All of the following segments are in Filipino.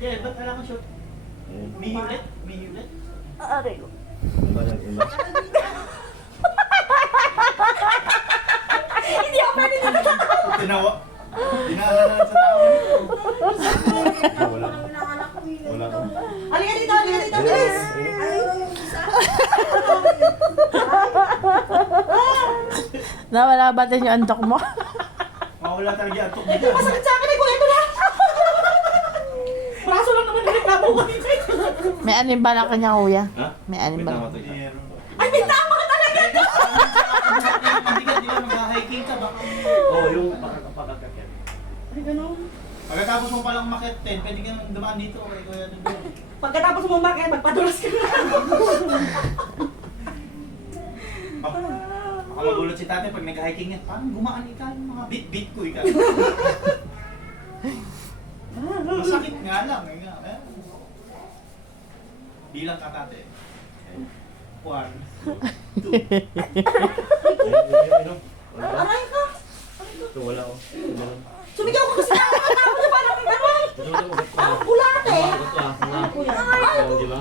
Yeah, ba't kailangan shot? May ulit? Aray ko. Hindi ako pwede nakatawa. Tinawa. Dinaanan sa tao. Wala. Wala ko. Halika dito, bilis. Nawala ba din yung antok mo? Mawala talaga ang tok Hindi nila. masakit sa akin eh, kuya ko na. Braso lang naman ulit nabuhay. May anim ba na kanya kuya? Ha? May anim ba? Meron. Ay, may tama ka talaga. Hindi ka, di ba, mag-hiking ka ba? Oo, yung pakakakakyan. Ay, ganun. Pagkatapos mo palang makit 10, pwede ka nang dumaan dito kay Kuya Dudong. Pagkatapos mo umakit, magpadulas ka na. Baka magulat si tatay pag nag-hiking yan. Parang gumaan ikaw yung mga bit-bit ko ikaw. Masakit nga lang. Bilang ka tatay. 1, 2. Aray ka. Ito, wala ko. Sumigaw ko kasi ako matapos niya parang gano'n. Parang bulate. Kuya. Di ba?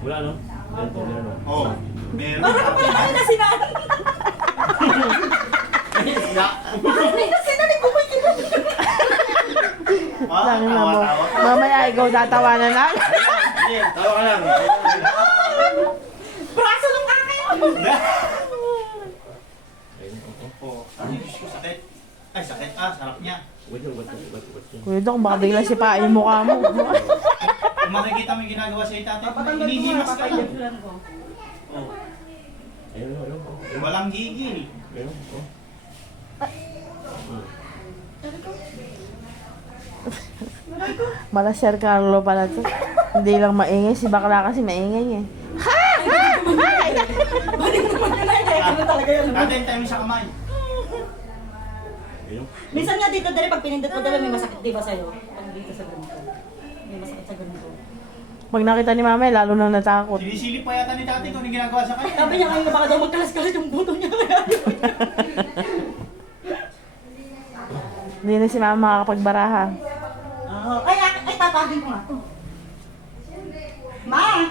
Wala, no? Meron, no? Oh, meron. Parang ka pala kanina sinan. Kanina sinan, nagpupikit. Sabi mo mo. Mamaya ikaw tatawanan na. Tawa ka lang. Braso ng akin. Oh, ay, Diyos ko, sakit. Ay, sakit. Sarap niya. Wait. Kuya Dong, baka biglang sipain yung mukha mo. Kung makikita mo yung ginagawa sa tatay, hinihimas ka lang. Oh, Ayun. walang gigil. Ayun. Mala Sir Carlo pala to. Hindi lang maingay. Si bakla kasi maingay eh. Balik naman yun ay. Kaya ganun talaga yun. Tatay, tayo sa kamay. Ayun. Minsan nga dito dali pag pinindot mo dali may masakit di ba sa'yo? Pag dito sa ganito. May masakit sa ganito. Pag nakita ni mama, lalo nang natakot. Sinisilip pa yata ni tatay kung anong ginagawa sa kanya. Sabi niya kayo baka daw magkalas-kalas yung buto niya. Hindi na si mama makakapagbaraha. Ay, tatagin ko nga to. Ma!